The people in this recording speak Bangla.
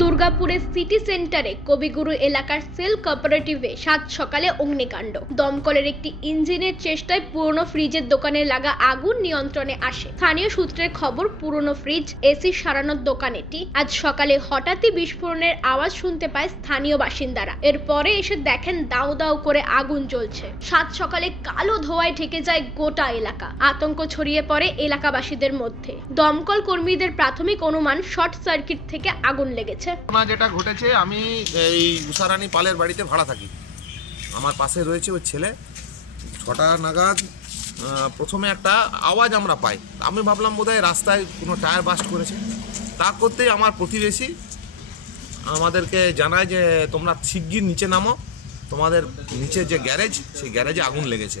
দুর্গাপুরের সিটি সেন্টারে কবিগুরু এলাকার সেল কোঅপারেটিভে সাত সকালে অগ্নিকাণ্ড। দমকলের একটি ইঞ্জিনের চেষ্টায় পুরনো ফ্রিজের দোকানে লাগা আগুন নিয়ন্ত্রণে আসে। স্থানীয় সূত্রের খবর, পুরনো ফ্রিজ এসি সারানোর দোকান এটি আজ সকালে হঠাৎই বিস্ফোরণের আওয়াজ শুনতে পায় স্থানীয় বাসিন্দারা। এরপরে এসে দেখেন দাউ দাউ করে আগুন জ্বলছে। সাত সকালে কালো ধোয়ায় ঢেকে যায় গোটা এলাকা। আতঙ্ক ছড়িয়ে পড়ে এলাকাবাসীদের মধ্যে। দমকল কর্মীদের প্রাথমিক অনুমান, শর্ট সার্কিট থেকে আগুন লেগেছে। ঘটনা যেটা ঘটেছে, আমি এই উষারানী পালের বাড়িতে ভাড়া থাকি। আমার পাশে রয়েছে ওর ছেলে। ছটা নাগাদ প্রথমে একটা আওয়াজ আমরা পাই। আমি ভাবলাম বোধহয় রাস্তায় কোনো টায়ার বাস্ট করেছে। তা করতেই আমার প্রতিবেশী আমাদেরকে জানায় যে, তোমরা শিগগির নিচে নামো। তোমাদের নিচে যে গ্যারেজ, সেই গ্যারেজে আগুন লেগেছে।